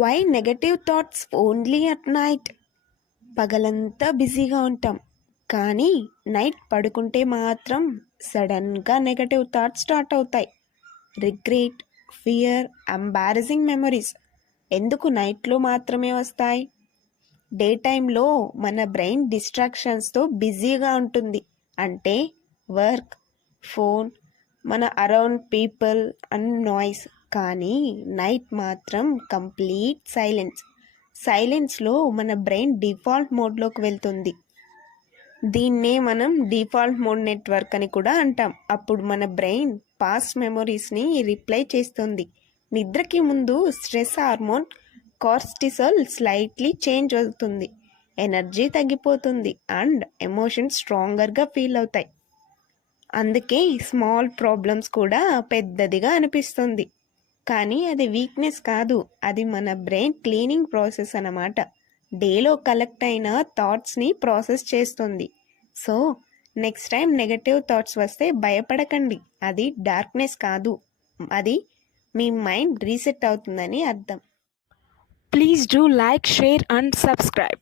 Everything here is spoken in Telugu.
Why negative thoughts only at night? పగలంతా బిజీగా ఉంటాం, కానీ నైట్ పడుకుంటే మాత్రం సడన్గా నెగటివ్ థాట్స్ స్టార్ట్ అవుతాయి. రిగ్రెట్, ఫియర్, ఎంబారసింగ్ మెమరీస్ ఎందుకు నైట్లో మాత్రమే వస్తాయి? డే టైంలో మన బ్రెయిన్ డిస్ట్రాక్షన్స్తో బిజీగా ఉంటుంది. అంటే వర్క్, ఫోన్, మన అరౌండ్ పీపుల్ అండ్ నాయిస్. కానీ నైట్ మాత్రం కంప్లీట్ సైలెన్స్లో మన బ్రెయిన్ డిఫాల్ట్ మోడ్లోకి వెళ్తుంది. దీన్నే మనం డిఫాల్ట్ మోడ్ నెట్వర్క్ అని కూడా అంటాం. అప్పుడు మన బ్రెయిన్ పాస్ట్ మెమొరీస్ని రిప్లై చేస్తుంది. నిద్రకి ముందు stress hormone cortisol slightly change అవుతుంది. ఎనర్జీ తగ్గిపోతుంది అండ్ ఎమోషన్స్ స్ట్రాంగర్గా ఫీల్ అవుతాయి. అందుకే స్మాల్ ప్రాబ్లమ్స్ కూడా పెద్దదిగా అనిపిస్తుంది. కానీ అది వీక్నెస్ కాదు, అది మన బ్రెయిన్ క్లీనింగ్ ప్రాసెస్ అన్నమాట. డేలో కలెక్ట్ అయిన థాట్స్ని ప్రాసెస్ చేస్తుంది. So next time negative thoughts వస్తే భయపడకండి. అది డార్క్నెస్ కాదు, అది మీ మైండ్ రీసెట్ అవుతుందని అర్థం. Please do like, share and subscribe.